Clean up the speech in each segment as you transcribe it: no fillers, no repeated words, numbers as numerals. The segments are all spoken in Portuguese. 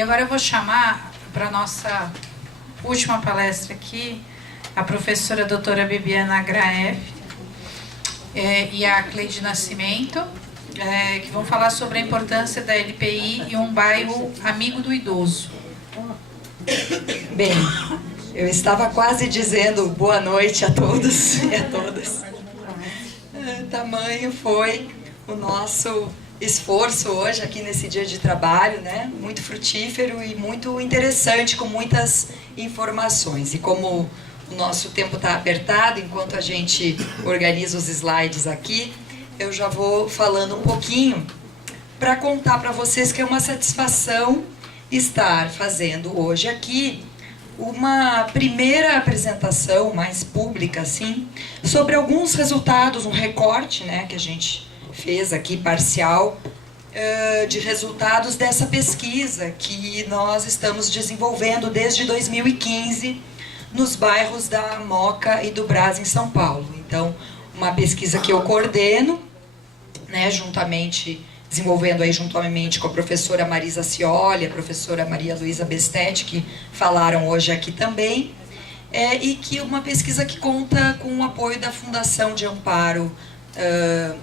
E agora eu vou chamar para a nossa última palestra aqui a professora doutora Bibiana Graeff e a Cleide Nascimento, que vão falar sobre a importância da LPI e um bairro amigo do idoso. Bem, eu estava quase dizendo boa noite a todos e a todas. Tamanho foi o nosso esforço hoje aqui nesse dia de trabalho, né? Muito frutífero e muito interessante, com muitas informações. E como o nosso tempo está apertado, enquanto a gente organiza os slides aqui, eu já vou falando um pouquinho para contar para vocês que é uma satisfação estar fazendo hoje aqui uma primeira apresentação mais pública, assim, sobre alguns resultados, um recorte, né, que a gente fez aqui, parcial, de resultados dessa pesquisa que nós estamos desenvolvendo desde 2015 nos bairros da Moca e do Brás, em São Paulo. Então, uma pesquisa que eu coordeno, né, desenvolvendo aí juntamente com a professora Marisa Cioli, a professora Maria Luísa Bestetti, que falaram hoje aqui também, e que uma pesquisa que conta com o apoio da Fundação de Amparo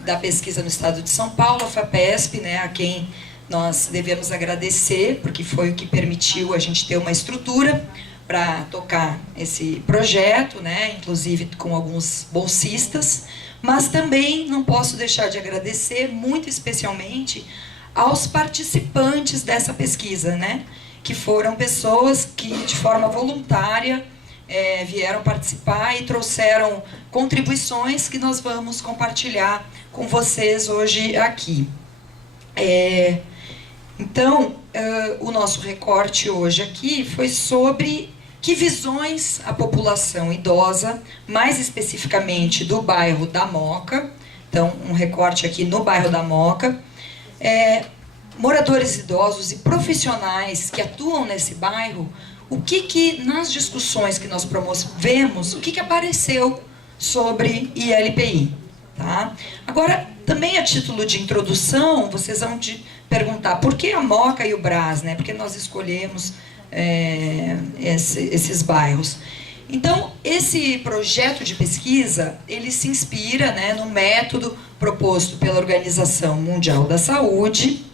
da Pesquisa no Estado de São Paulo, a FAPESP, né, a quem nós devemos agradecer, porque foi o que permitiu a gente ter uma estrutura para tocar esse projeto, né, inclusive com alguns bolsistas. Mas também não posso deixar de agradecer muito especialmente aos participantes dessa pesquisa, né? Que foram pessoas que de forma voluntária vieram participar e trouxeram contribuições que nós vamos compartilhar com vocês hoje aqui. Então, o nosso recorte hoje aqui foi sobre que visões a população idosa, mais especificamente do bairro da Moca, então um recorte aqui no bairro da Moca, moradores idosos e profissionais que atuam nesse bairro, o que nas discussões que nós promovemos, o que apareceu sobre ILPI. Tá? Agora, também a título de introdução, vocês vão te perguntar por que a Moca e o Brás, né? Porque nós escolhemos esses bairros. Então, esse projeto de pesquisa, ele se inspira, né, no método proposto pela Organização Mundial da Saúde,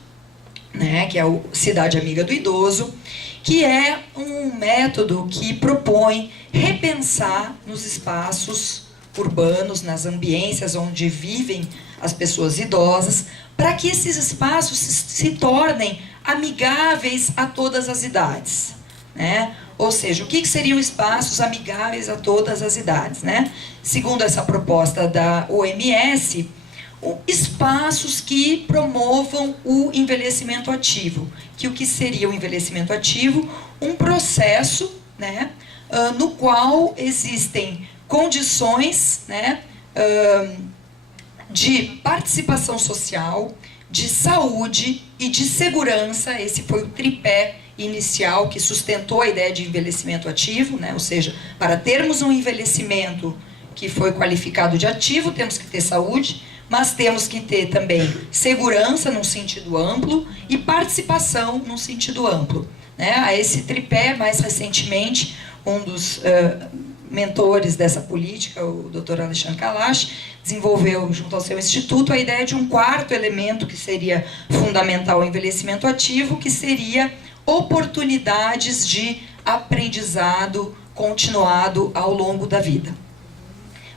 né, que é o Cidade Amiga do Idoso, que é um método que propõe repensar nos espaços urbanos, nas ambiências onde vivem as pessoas idosas, para que esses espaços se tornem amigáveis a todas as idades, né? Ou seja, o que seriam espaços amigáveis a todas as idades, né? Segundo essa proposta da OMS, espaços que promovam o envelhecimento ativo. Que o que seria o envelhecimento ativo? Um processo, né, no qual existem condições, né, de participação social, de saúde e de segurança. Esse foi o tripé inicial que sustentou a ideia de envelhecimento ativo, né? Ou seja, para termos um envelhecimento que foi qualificado de ativo, temos que ter saúde, mas temos que ter também segurança num sentido amplo e participação num sentido amplo, né? A esse tripé, mais recentemente, um dos mentores dessa política, o Dr. Alexandre Kalash, desenvolveu junto ao seu instituto a ideia de um quarto elemento que seria fundamental ao envelhecimento ativo, que seria oportunidades de aprendizado continuado ao longo da vida.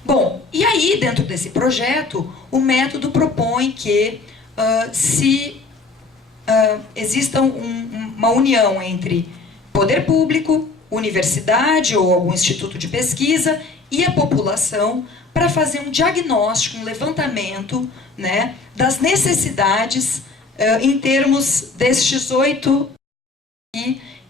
Bom, e aí dentro desse projeto, o método propõe que exista uma união entre poder público, universidade ou algum instituto de pesquisa e a população para fazer um diagnóstico, um levantamento, né, das necessidades em termos destes 8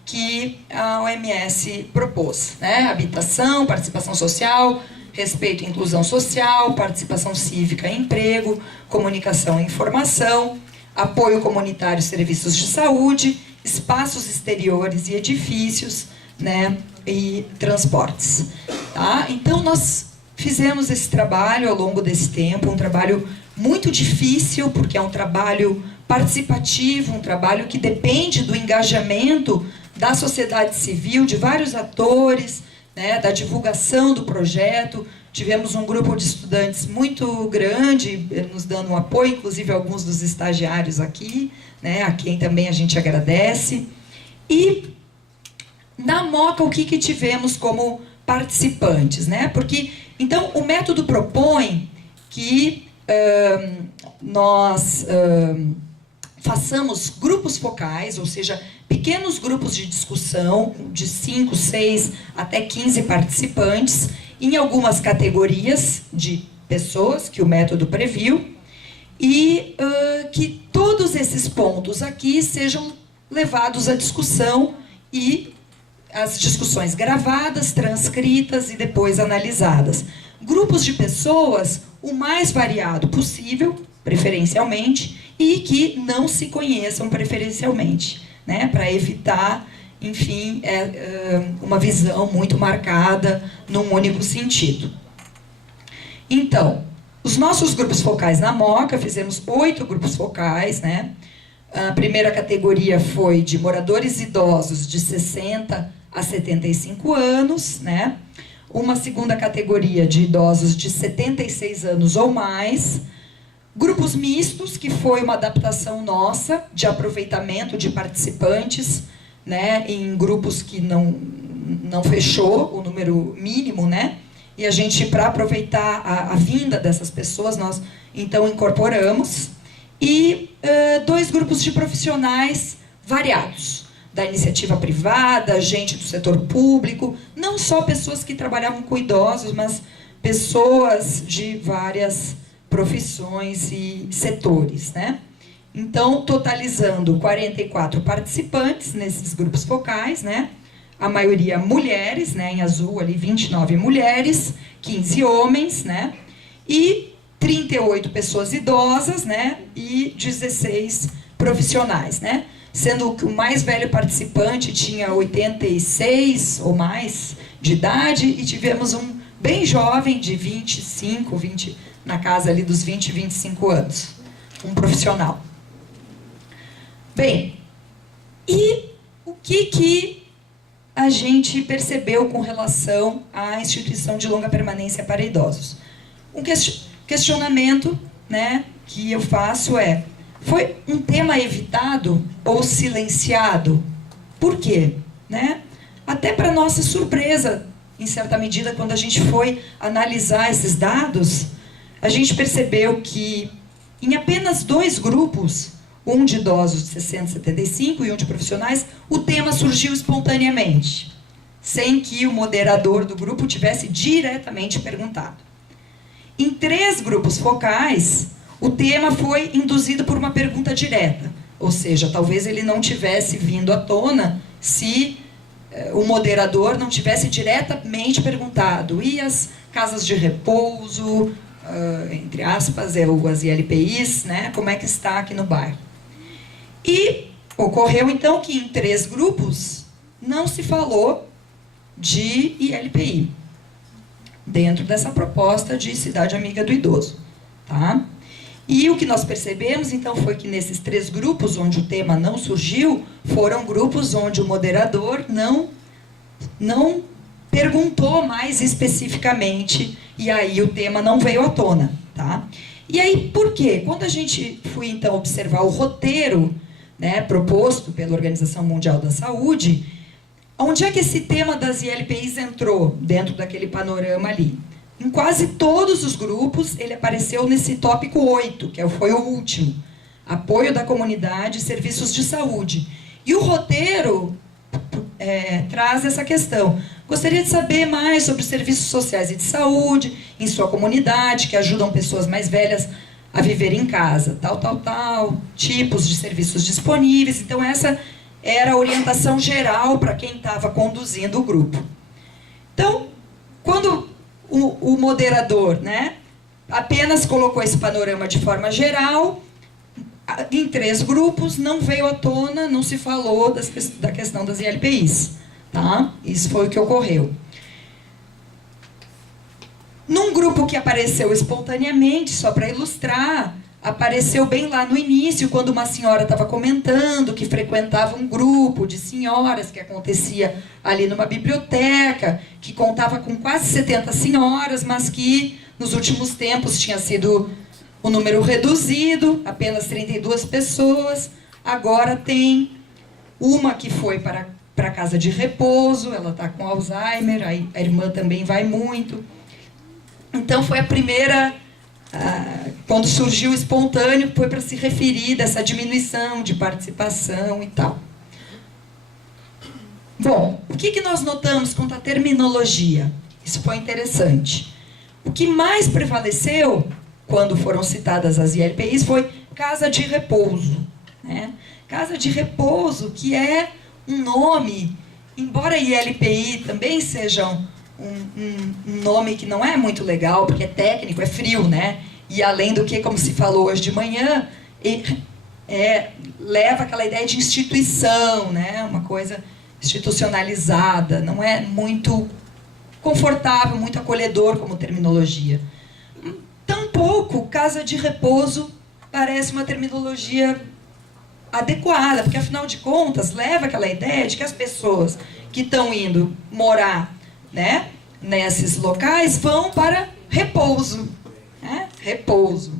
que a OMS propôs, né? Habitação, participação social, respeito e inclusão social, participação cívica e emprego, comunicação e informação, apoio comunitário e serviços de saúde, espaços exteriores e edifícios, né, e transportes. Tá? Então, nós fizemos esse trabalho ao longo desse tempo, um trabalho muito difícil, porque é um trabalho participativo, um trabalho que depende do engajamento da sociedade civil, de vários atores, né, da divulgação do projeto. Tivemos um grupo de estudantes muito grande, nos dando um apoio, inclusive alguns dos estagiários aqui, né, a quem também a gente agradece. E na MOCA, o que tivemos como participantes, né? Porque, então, o método propõe que nós façamos grupos focais, ou seja, pequenos grupos de discussão, de 5, 6 até 15 participantes, em algumas categorias de pessoas que o método previu, e que todos esses pontos aqui sejam levados à discussão e as discussões gravadas, transcritas e depois analisadas. Grupos de pessoas o mais variado possível, preferencialmente, e que não se conheçam preferencialmente, né, para evitar, enfim, uma visão muito marcada num único sentido. Então, os nossos grupos focais na MOCA, fizemos 8 grupos focais, né? A primeira categoria foi de moradores idosos de 60 a 75 anos, né? Uma segunda categoria de idosos de 76 anos ou mais. Grupos mistos, que foi uma adaptação nossa de aproveitamento de participantes, né? Em grupos que não fechou o número mínimo, né? E a gente, para aproveitar a vinda dessas pessoas, nós então incorporamos. E 2 grupos de profissionais variados, da iniciativa privada, gente do setor público, não só pessoas que trabalhavam com idosos, mas pessoas de várias profissões e setores, né? Então, totalizando 44 participantes nesses grupos focais, né? A maioria mulheres, né? Em azul ali 29 mulheres, 15 homens, né? E 38 pessoas idosas, né? E 16 profissionais, né? Sendo que o mais velho participante tinha 86 ou mais de idade, e tivemos um bem jovem de 25, 20, na casa ali dos 20, 25 anos, um profissional. Bem, e o que a gente percebeu com relação à instituição de longa permanência para idosos? Um questionamento, né, que eu faço foi um tema evitado ou silenciado? Por quê? Né? Até para nossa surpresa, em certa medida, quando a gente foi analisar esses dados, a gente percebeu que em apenas 2 grupos, um de idosos de 60 e 75 e um de profissionais, o tema surgiu espontaneamente, sem que o moderador do grupo tivesse diretamente perguntado. Em 3 grupos focais, o tema foi induzido por uma pergunta direta, ou seja, talvez ele não tivesse vindo à tona se o moderador não tivesse diretamente perguntado: e as casas de repouso, entre aspas, as ILPIs, né? Como é que está aqui no bairro? E ocorreu então que em 3 grupos não se falou de ILPI, dentro dessa proposta de cidade amiga do idoso, tá? E o que nós percebemos, então, foi que nesses 3 grupos onde o tema não surgiu, foram grupos onde o moderador não perguntou mais especificamente, e aí o tema não veio à tona, tá? E aí, por quê? Quando a gente foi, então, observar o roteiro, né, proposto pela Organização Mundial da Saúde, onde é que esse tema das ILPIs entrou dentro daquele panorama ali? Em quase todos os grupos, ele apareceu nesse tópico 8, que foi o último. Apoio da comunidade e serviços de saúde. E o roteiro traz essa questão. Gostaria de saber mais sobre os serviços sociais e de saúde em sua comunidade, que ajudam pessoas mais velhas a viver em casa. Tal, tipos de serviços disponíveis. Então, essa era a orientação geral para quem estava conduzindo o grupo. Então, quando o moderador, né, apenas colocou esse panorama de forma geral, em 3 grupos não veio à tona, não se falou da questão das ILPIs. Tá? Isso foi o que ocorreu. Num grupo que apareceu espontaneamente, só para ilustrar, apareceu bem lá no início, quando uma senhora estava comentando que frequentava um grupo de senhoras que acontecia ali numa biblioteca, que contava com quase 70 senhoras, mas que nos últimos tempos tinha sido o número reduzido, apenas 32 pessoas. Agora tem uma que foi para a casa de repouso, ela está com Alzheimer, a irmã também vai muito. Então foi a primeira, quando surgiu o espontâneo, foi para se referir dessa diminuição de participação e tal. Bom, o que nós notamos quanto à terminologia? Isso foi interessante. O que mais prevaleceu, quando foram citadas as ILPIs, foi casa de repouso, né? Casa de repouso, que é um nome, embora a ILPI também seja um nome que não é muito legal, porque é técnico, é frio, né? E além do que, como se falou hoje de manhã, leva aquela ideia de instituição, né? Uma coisa institucionalizada, não é muito confortável, muito acolhedor como terminologia. Tampouco casa de repouso parece uma terminologia adequada, porque afinal de contas leva aquela ideia de que as pessoas que estão indo morar, né, nesses locais vão para repouso, né? Repouso,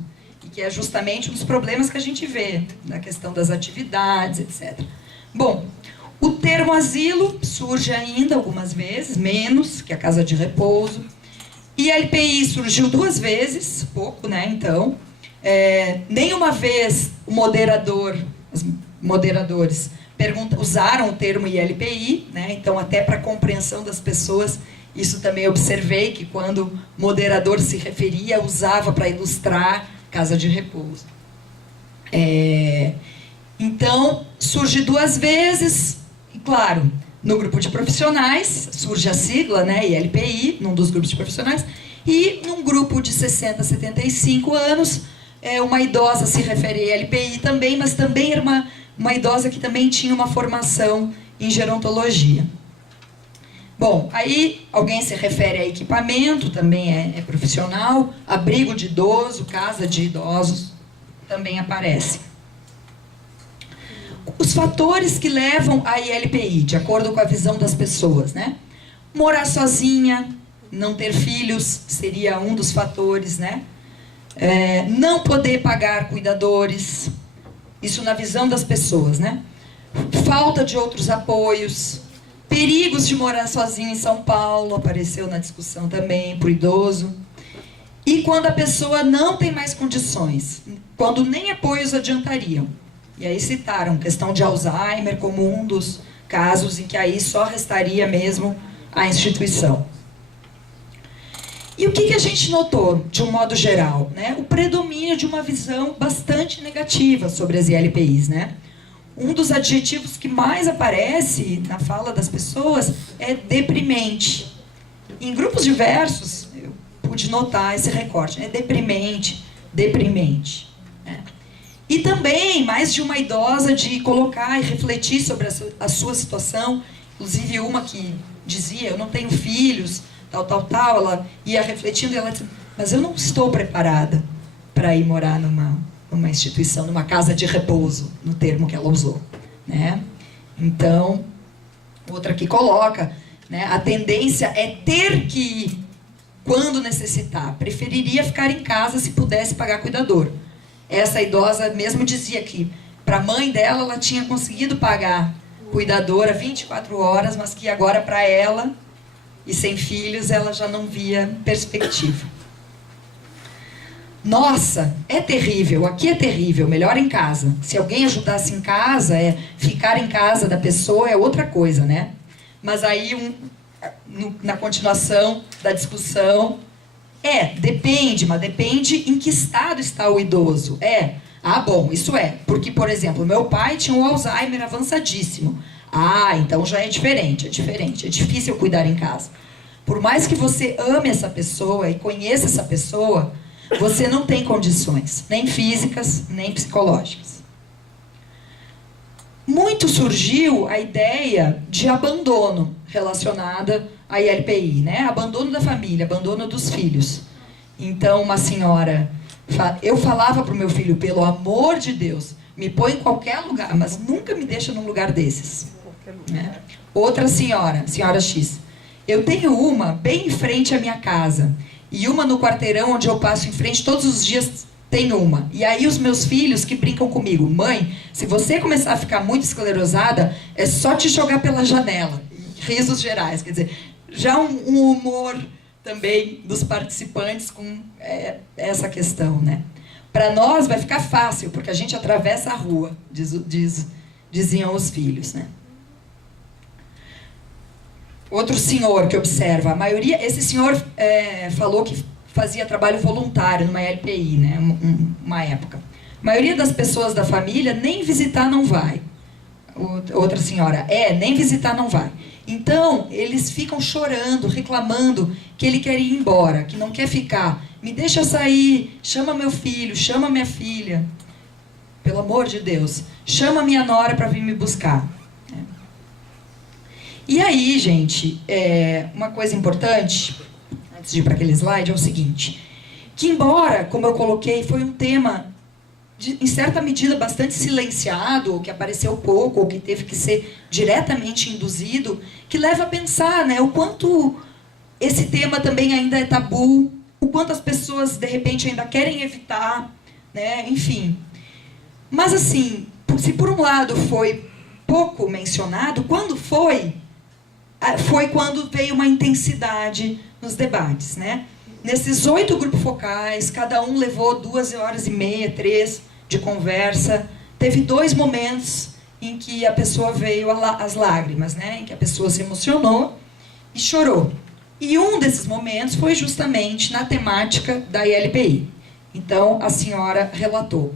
e que é justamente um dos problemas que a gente vê na questão das atividades, etc. Bom, o termo asilo surge ainda algumas vezes, menos que a casa de repouso. E a LPI surgiu 2 vezes, pouco, né? Então, nenhuma vez o moderador, os moderadores usaram o termo ILPI, né? Então, até para a compreensão das pessoas, isso também observei, que quando o moderador se referia, usava para ilustrar casa de repouso. Então, surge 2 vezes, e claro, no grupo de profissionais, surge a sigla, né, ILPI, num dos grupos de profissionais, e num grupo de 60 a 75 anos, uma idosa se refere a ILPI também, mas também era uma idosa que também tinha uma formação em gerontologia. Bom, aí alguém se refere a equipamento, também é profissional, abrigo de idoso, casa de idosos, também aparece. Os fatores que levam à ILPI, de acordo com a visão das pessoas, né? Morar sozinha, não ter filhos, seria um dos fatores, né? Não poder pagar cuidadores, isso na visão das pessoas, né? Falta de outros apoios, perigos de morar sozinho em São Paulo, apareceu na discussão também, por idoso. E quando a pessoa não tem mais condições, quando nem apoios adiantariam. E aí citaram questão de Alzheimer como um dos casos em que aí só restaria mesmo a instituição. E o que a gente notou, de um modo geral, né? O predomínio de uma visão bastante negativa sobre as ILPIs, né? Um dos adjetivos que mais aparece na fala das pessoas é deprimente. Em grupos diversos, eu pude notar esse recorte, né? Deprimente, deprimente. Né? E também, mais de uma idosa de colocar e refletir sobre a sua situação, inclusive uma que dizia, eu não tenho filhos, tal, ela ia refletindo e ela disse, mas eu não estou preparada para ir morar numa instituição, numa casa de repouso, no termo que ela usou. Né? Então, outra que coloca, né, a tendência é ter que ir quando necessitar, preferiria ficar em casa se pudesse pagar cuidador. Essa idosa mesmo dizia que para a mãe dela, ela tinha conseguido pagar cuidadora 24 horas, mas que agora para ela, e sem filhos, ela já não via perspectiva. Nossa, é terrível, aqui é terrível, melhor em casa. Se alguém ajudasse em casa, ficar em casa da pessoa é outra coisa, né? Mas aí, na continuação da discussão, depende, mas depende em que estado está o idoso. Bom, isso porque, por exemplo, meu pai tinha um Alzheimer avançadíssimo. Então já é diferente, é difícil cuidar em casa. Por mais que você ame essa pessoa e conheça essa pessoa, você não tem condições, nem físicas, nem psicológicas. Muito surgiu a ideia de abandono relacionada a ILPI, né? Abandono da família, abandono dos filhos. Então, uma senhora, eu falava para o meu filho, pelo amor de Deus, me põe em qualquer lugar, mas nunca me deixa num lugar desses. Né? Outra senhora, senhora X, eu tenho uma bem em frente à minha casa, e uma no quarteirão onde eu passo em frente todos os dias, tem uma. E aí os meus filhos que brincam comigo, mãe, se você começar a ficar muito esclerosada, é só te jogar pela janela. Risos gerais, quer dizer, já um humor também dos participantes com essa questão, né? Para nós vai ficar fácil, porque a gente atravessa a rua, diziam os filhos, né? Outro senhor que observa, a maioria, esse senhor falou que fazia trabalho voluntário numa LPI, né? Uma época. A maioria das pessoas da família nem visitar não vai. Outra senhora, nem visitar não vai. Então, eles ficam chorando, reclamando que ele quer ir embora, que não quer ficar. Me deixa sair, chama meu filho, chama minha filha. Pelo amor de Deus, chama minha nora para vir me buscar. E aí, gente, uma coisa importante, antes de ir para aquele slide, é o seguinte, que embora, como eu coloquei, foi um tema, em certa medida, bastante silenciado, ou que apareceu pouco, ou que teve que ser diretamente induzido, que leva a pensar, né, o quanto esse tema também ainda é tabu, o quanto as pessoas, de repente, ainda querem evitar, né, enfim. Mas, assim, se por um lado foi pouco mencionado, quando foi quando veio uma intensidade nos debates, né? Nesses 8 grupos focais, cada um levou 2h30, 3 de conversa. Teve 2 momentos em que a pessoa veio às lágrimas, né? Em que a pessoa se emocionou e chorou. E um desses momentos foi justamente na temática da ILPI. Então, a senhora relatou.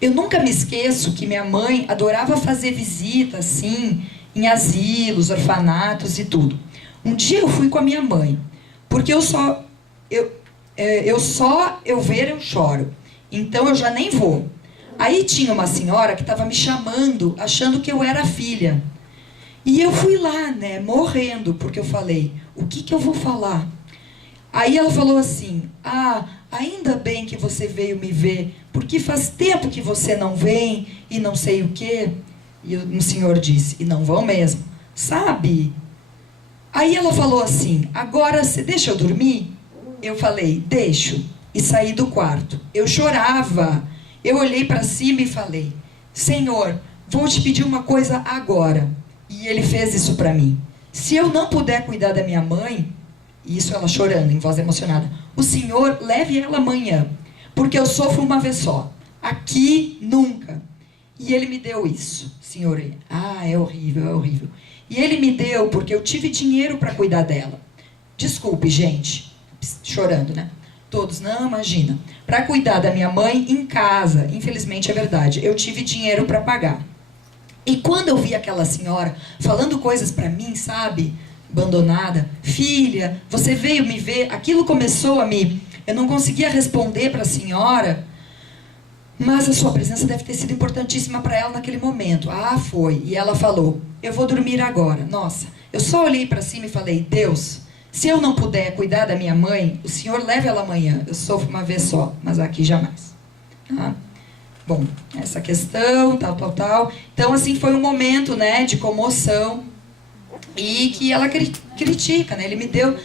Eu nunca me esqueço que minha mãe adorava fazer visita, assim, em asilos, orfanatos e tudo. Um dia eu fui com a minha mãe, porque eu ver eu choro. Então eu já nem vou. Aí tinha uma senhora que estava me chamando, achando que eu era a filha. E eu fui lá, né, morrendo, porque eu falei, o que eu vou falar? Aí ela falou assim, ainda bem que você veio me ver, porque faz tempo que você não vem e não sei o quê. E o senhor disse, e não vão mesmo, sabe? Aí ela falou assim, agora você deixa eu dormir? Eu falei, deixo, e saí do quarto. Eu chorava, eu olhei para cima e falei, Senhor, vou te pedir uma coisa agora. E ele fez isso para mim. Se eu não puder cuidar da minha mãe, isso ela chorando, em voz emocionada, o Senhor leve ela amanhã, porque eu sofro uma vez só, aqui nunca. E ele me deu isso, senhor. É horrível, é horrível. E ele me deu porque eu tive dinheiro para cuidar dela. Desculpe, gente. Chorando, né? Todos, não, imagina. Para cuidar da minha mãe em casa, infelizmente é verdade, eu tive dinheiro para pagar. E quando eu vi aquela senhora falando coisas para mim, sabe? Abandonada. Filha, você veio me ver. Aquilo começou a me... Eu não conseguia responder para a senhora... Mas a sua presença deve ter sido importantíssima para ela naquele momento. Foi. E ela falou, eu vou dormir agora. Nossa, eu só olhei para cima e falei, Deus, se eu não puder cuidar da minha mãe, o Senhor leve ela amanhã. Eu sofro uma vez só, mas aqui jamais. Bom, essa questão, tal. Então, assim, foi um momento, né, de comoção e que ela critica, né? Ele me deu...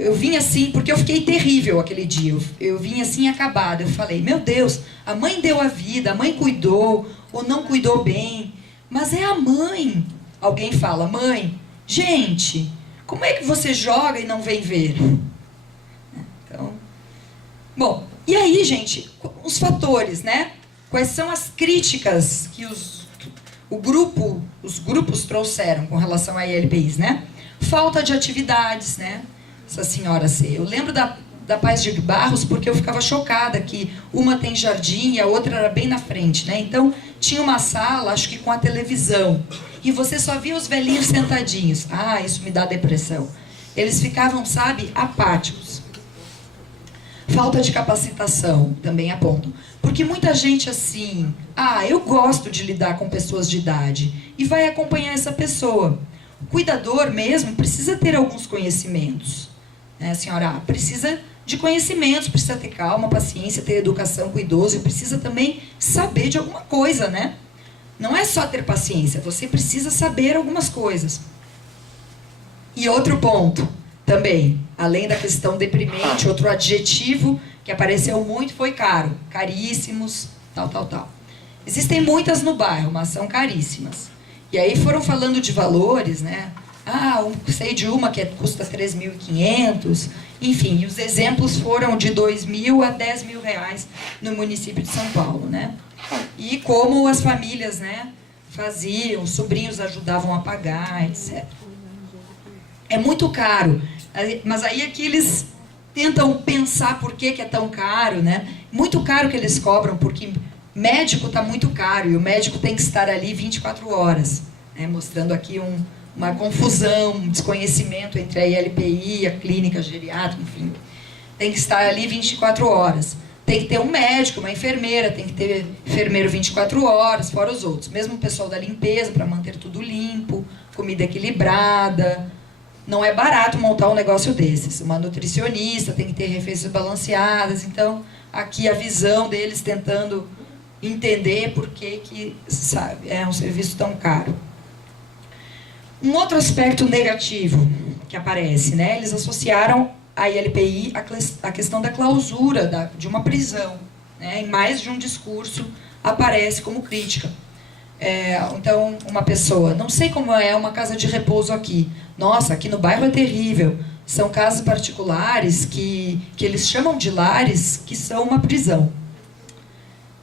eu vim assim, porque eu fiquei terrível aquele dia, eu vim assim acabada, eu falei, meu Deus, a mãe deu a vida, a mãe cuidou, ou não cuidou bem, mas é a mãe. Alguém fala, mãe, gente, como é que você joga e não vem ver? Então, bom, e aí, gente, os fatores, né? Quais são as críticas que os grupos trouxeram com relação a ILPIs, né? Falta de atividades, né? Essa senhora C. Eu lembro da Paz de Barros porque eu ficava chocada que uma tem jardim e a outra era bem na frente, né? Então, tinha uma sala, acho que com a televisão. E você só via os velhinhos sentadinhos. Isso me dá depressão. Eles ficavam, sabe, apáticos. Falta de capacitação, também apontam. Porque muita gente assim, eu gosto de lidar com pessoas de idade. E vai acompanhar essa pessoa. o cuidador mesmo precisa ter alguns conhecimentos. Né, senhora? Precisa de conhecimentos, precisa ter calma, paciência, ter educação com o idoso, e precisa também saber de alguma coisa, né? Não é só ter paciência, você precisa saber algumas coisas. E outro ponto também, além da questão deprimente, outro adjetivo que apareceu muito foi caro, caríssimos, tal. Existem muitas no bairro, mas são caríssimas. E aí foram falando de valores, né? Sei de uma que custa 3.500, enfim, e os exemplos foram de 2.000 a 10.000 reais no município de São Paulo, né? E como as famílias, né, faziam, os sobrinhos ajudavam a pagar, etc. É muito caro, mas aí aqui eles tentam pensar por que é tão caro, né? Muito caro que eles cobram, porque médico está muito caro, e o médico tem que estar ali 24 horas, né? Mostrando aqui uma confusão, um desconhecimento entre a ILPI, a clínica geriátrica, enfim. Tem que estar ali 24 horas. Tem que ter um médico, uma enfermeira, tem que ter enfermeiro 24 horas, fora os outros. Mesmo o pessoal da limpeza, para manter tudo limpo, comida equilibrada. Não é barato montar um negócio desses. Uma nutricionista, tem que ter refeições balanceadas. Então, aqui a visão deles tentando entender por que sabe, é um serviço tão caro. Um outro aspecto negativo que aparece, né? Eles associaram a ILPI a questão da clausura de uma prisão, né? Em mais de um discurso aparece como crítica. Então, uma pessoa, não sei como é uma casa de repouso aqui. Nossa, aqui no bairro é terrível. São casas particulares que eles chamam de lares, que são uma prisão.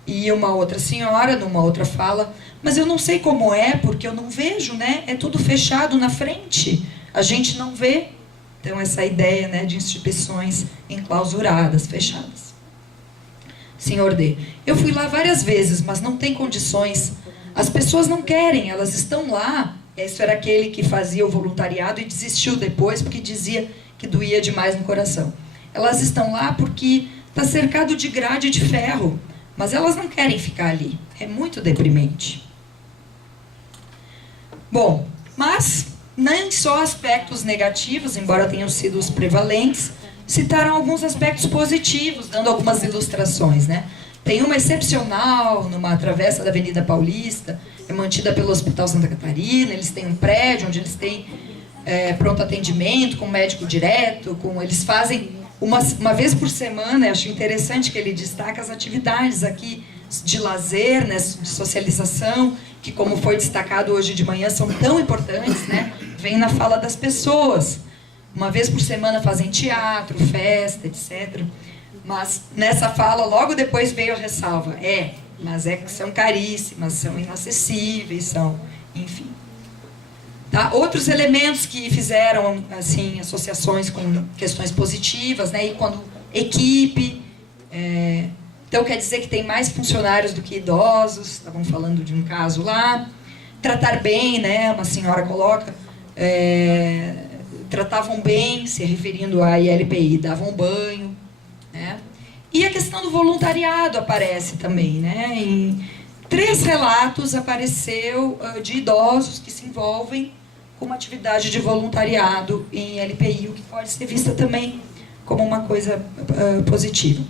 E uma outra senhora, numa outra fala, mas eu não sei como é, porque eu não vejo, né? É tudo fechado na frente. A gente não vê. Então, essa ideia, né, de instituições enclausuradas, fechadas. Senhor D, eu fui lá várias vezes, mas não tem condições. As pessoas não querem, elas estão lá. Isso era aquele que fazia o voluntariado e desistiu depois, porque dizia que doía demais no coração. Elas estão lá porque está cercado de grade de ferro. Mas elas não querem ficar ali. É muito deprimente. Bom, mas nem só aspectos negativos, embora tenham sido os prevalentes, citaram alguns aspectos positivos, dando algumas ilustrações, né? Tem uma excepcional numa travessa da Avenida Paulista, é mantida pelo Hospital Santa Catarina. Eles têm um prédio onde eles têm pronto atendimento, com médico direto, eles fazem uma vez por semana. Acho interessante que ele destaca as atividades aqui de lazer, né, de socialização, que, como foi destacado hoje de manhã, são tão importantes, né? Vem na fala das pessoas. Uma vez por semana fazem teatro, festa, etc. Mas nessa fala, logo depois veio a ressalva. Mas são caríssimas, são inacessíveis, enfim. Tá? Outros elementos que fizeram assim, associações com questões positivas, né? E quando equipe, então quer dizer que tem mais funcionários do que idosos, estavam falando de um caso lá. Tratar bem, né? Uma senhora coloca, tratavam bem, se referindo à ILPI, davam banho, né? E a questão do voluntariado aparece também, né? Em 3 relatos apareceu de idosos que se envolvem com uma atividade de voluntariado em LPI, o que pode ser vista também como uma coisa positiva.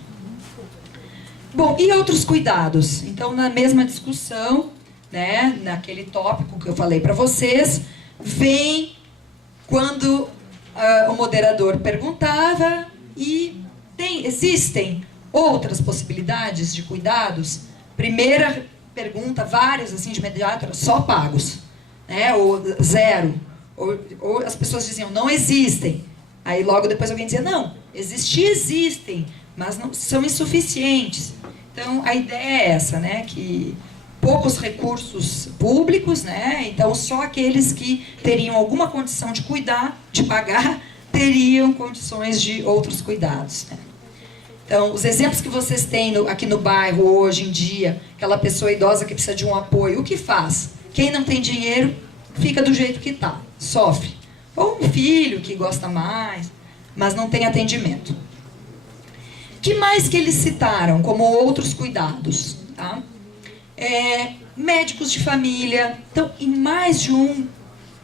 Bom, e outros cuidados? Então, na mesma discussão, né, naquele tópico que eu falei para vocês, vem quando o moderador perguntava e existem outras possibilidades de cuidados. Primeira pergunta, várias assim de imediato, só pagos, né? Ou zero, ou as pessoas diziam não existem. Aí logo depois alguém dizia não, existem, mas não são insuficientes. Então a ideia é essa, né? Que poucos recursos públicos, né? Então só aqueles que teriam alguma condição de cuidar, de pagar, teriam condições de outros cuidados, né? Então, os exemplos que vocês têm aqui no bairro hoje em dia, aquela pessoa idosa que precisa de um apoio, o que faz? Quem não tem dinheiro fica do jeito que está, sofre. Ou um filho que gosta mais, mas não tem atendimento. O que mais que eles citaram como outros cuidados? Tá? Médicos de família. Então, em mais de um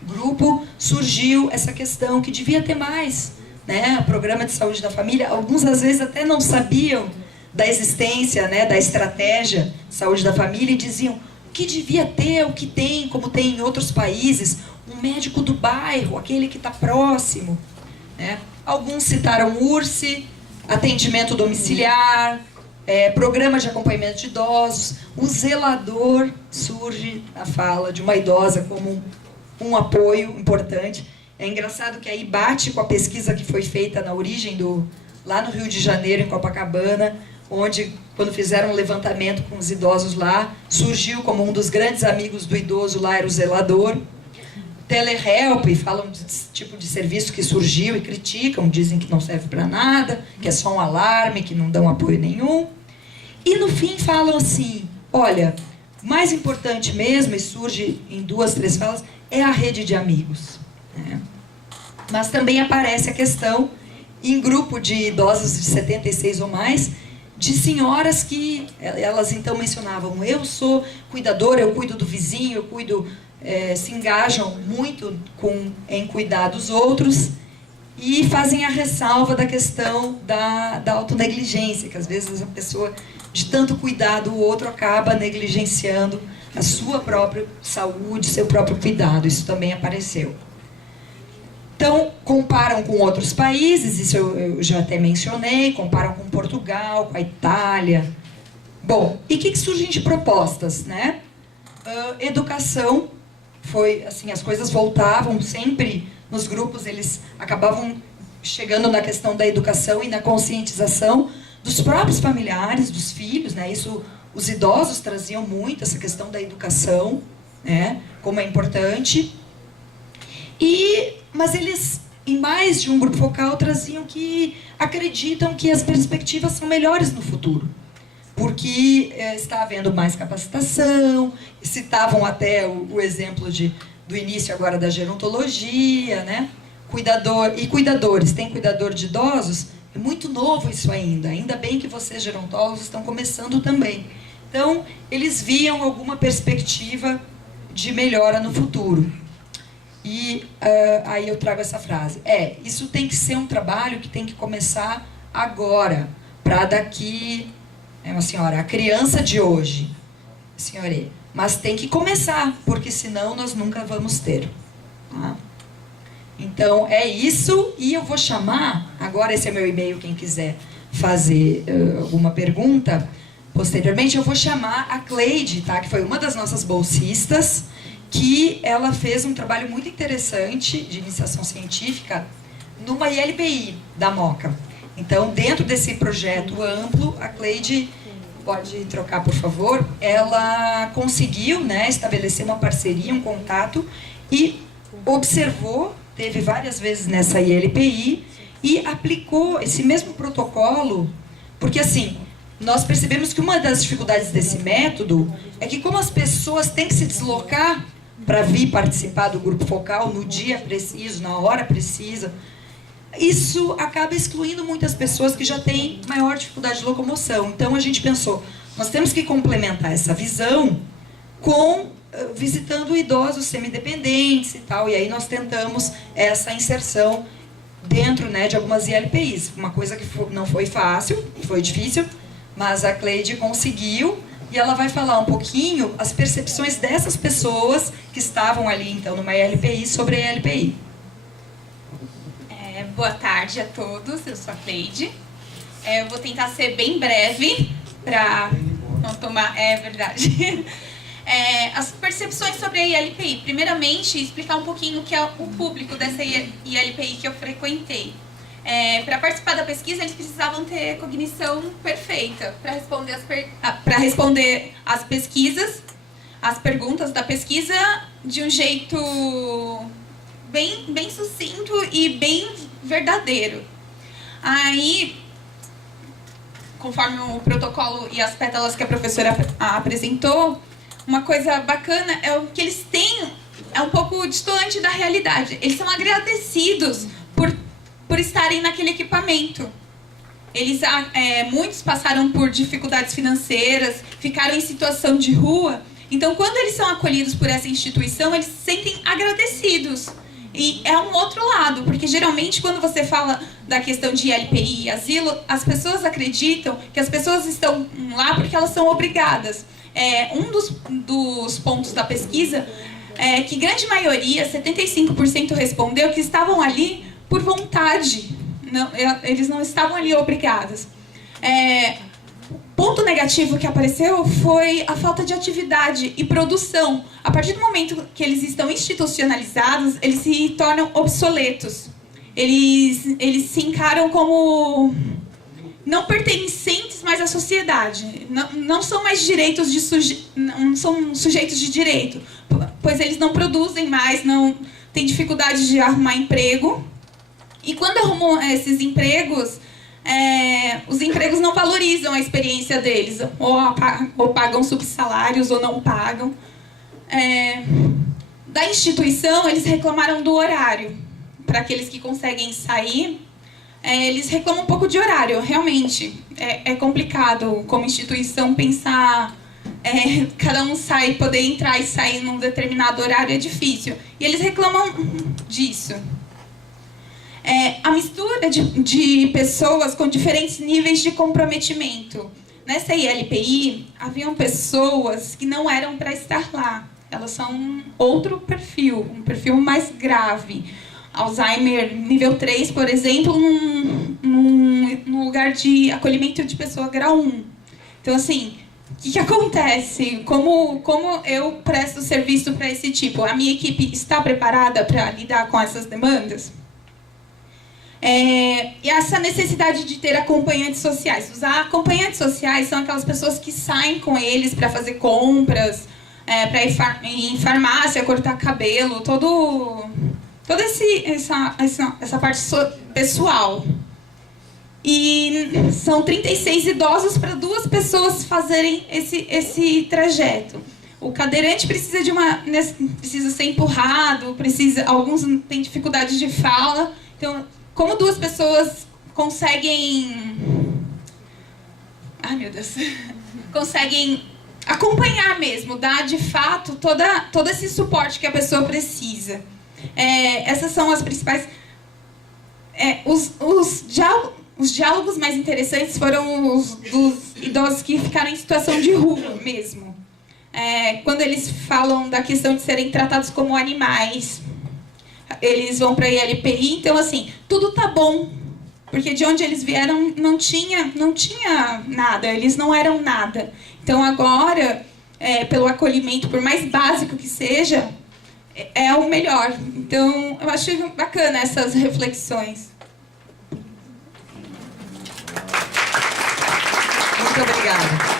grupo surgiu essa questão que devia ter mais, né? O programa de saúde da família, alguns às vezes até não sabiam da existência, né, da estratégia de saúde da família e diziam o que devia ter, o que tem, como tem em outros países, um médico do bairro, aquele que está próximo, né? Alguns citaram URSE, atendimento domiciliar, programa de acompanhamento de idosos, o zelador surge a fala de uma idosa como um apoio importante. É engraçado que aí bate com a pesquisa que foi feita na origem lá no Rio de Janeiro, em Copacabana, onde, quando fizeram um levantamento com os idosos lá, surgiu como um dos grandes amigos do idoso lá, era o zelador. Telehelp, falam desse tipo de serviço que surgiu e criticam, dizem que não serve para nada, que é só um alarme, que não dão apoio nenhum. E no fim falam assim, olha, mais importante mesmo, e surge em 2, 3 falas, é a rede de amigos, né? Mas também aparece a questão, em grupo de idosos de 76 ou mais, de senhoras que, elas então mencionavam, eu sou cuidadora, eu cuido do vizinho, eu cuido, se engajam muito em cuidar dos outros e fazem a ressalva da questão da autonegligência, que às vezes a pessoa, de tanto cuidar do outro, acaba negligenciando a sua própria saúde, seu próprio cuidado. Isso também apareceu. Então, comparam com outros países, isso eu já até mencionei, comparam com Portugal, com a Itália. Bom, e o que surgem de propostas, né? Educação, foi assim, as coisas voltavam sempre nos grupos, eles acabavam chegando na questão da educação e na conscientização dos próprios familiares, dos filhos, né? Isso, os idosos traziam muito essa questão da educação, né? Como é importante. Mas eles, em mais de um grupo focal, traziam que acreditam que as perspectivas são melhores no futuro, porque está havendo mais capacitação, citavam até o exemplo do início agora da gerontologia, né? Cuidadores, tem cuidador de idosos, é muito novo isso ainda bem que vocês gerontólogos estão começando também. Então, eles viam alguma perspectiva de melhora no futuro. E aí eu trago essa frase. Isso tem que ser um trabalho que tem que começar agora, para daqui... uma senhora, a criança de hoje, senhora, mas tem que começar, porque senão nós nunca vamos ter. Tá? Então, é isso, e eu vou chamar, agora esse é meu e-mail, quem quiser fazer alguma pergunta, posteriormente eu vou chamar a Cleide, tá? Que foi uma das nossas bolsistas, que ela fez um trabalho muito interessante de iniciação científica numa ILPI da Moca. Então, dentro desse projeto amplo, a Cleide, pode trocar, por favor, ela conseguiu, né, estabelecer uma parceria, um contato, e observou, teve várias vezes nessa ILPI, e aplicou esse mesmo protocolo, porque assim, nós percebemos que uma das dificuldades desse método é que como as pessoas têm que se deslocar para vir participar do grupo focal no dia preciso, na hora precisa, isso acaba excluindo muitas pessoas que já têm maior dificuldade de locomoção. Então a gente pensou, nós temos que complementar essa visão com visitando idosos semidependentes e tal, e aí nós tentamos essa inserção dentro, né, de algumas ILPIs, uma coisa que não foi fácil, foi difícil, mas a Cleide conseguiu, e ela vai falar um pouquinho as percepções dessas pessoas que estavam ali, então, numa ILPI sobre a ILPI. Boa tarde a todos, eu sou a Cleide. Eu vou tentar ser bem breve para não tomar... É verdade. As percepções sobre a ILPI. Primeiramente, explicar um pouquinho o que é o público dessa ILPI que eu frequentei. Para participar da pesquisa, eles precisavam ter cognição perfeita para responder as pesquisas, as perguntas da pesquisa de um jeito bem sucinto e bem verdadeiro. Aí, conforme o protocolo e as pétalas que a professora apresentou, uma coisa bacana é o que eles têm, é um pouco distante da realidade. Eles são agradecidos por estarem naquele equipamento. Muitos passaram por dificuldades financeiras, ficaram em situação de rua, Então, quando eles são acolhidos por essa instituição, eles se sentem agradecidos. E é um outro lado, porque geralmente quando você fala da questão de LPI e asilo, as pessoas acreditam que as pessoas estão lá porque elas são obrigadas. Um dos pontos da pesquisa é que grande maioria, 75%, respondeu que estavam ali por vontade. Não, eles não estavam ali obrigados. Ponto negativo que apareceu foi a falta de atividade e produção. A partir do momento que eles estão institucionalizados, eles se tornam obsoletos. Eles se encaram como não pertencentes mais à sociedade. Não são mais direitos não são sujeitos de direito, pois eles não produzem mais, não têm dificuldade de arrumar emprego. E quando arrumam esses empregos, os empregos não valorizam a experiência deles, ou pagam subsalários ou não pagam. Da instituição, eles reclamaram do horário. Para aqueles que conseguem sair, eles reclamam um pouco de horário. Realmente, é complicado como instituição pensar, cada um poder entrar e sair num determinado horário é difícil. E eles reclamam disso. A mistura de pessoas com diferentes níveis de comprometimento. Nessa ILPI, haviam pessoas que não eram para estar lá. Elas são outro perfil, um perfil mais grave. Alzheimer nível 3, por exemplo, num lugar de acolhimento de pessoa grau 1. Então, assim, o que acontece? Como eu presto serviço para esse tipo? A minha equipe está preparada para lidar com essas demandas? E essa necessidade de ter acompanhantes sociais. Os acompanhantes sociais são aquelas pessoas que saem com eles para fazer compras, para ir em farmácia, cortar cabelo, toda essa parte pessoal. E são 36 idosos para 2 pessoas fazerem esse trajeto. O cadeirante precisa ser empurrado, alguns têm dificuldade de fala. Então, como 2 pessoas conseguem... Ai, meu Deus. Conseguem acompanhar mesmo, dar de fato todo esse suporte que a pessoa precisa. Essas são as principais... Os diálogos mais interessantes foram os dos idosos que ficaram em situação de rua mesmo. Quando eles falam da questão de serem tratados como animais, eles vão para a ILPI, então assim, tudo tá bom, porque de onde eles vieram não tinha nada, eles não eram nada. Então agora, pelo acolhimento, por mais básico que seja, é o melhor. Então eu acho bacana essas reflexões. Muito obrigada.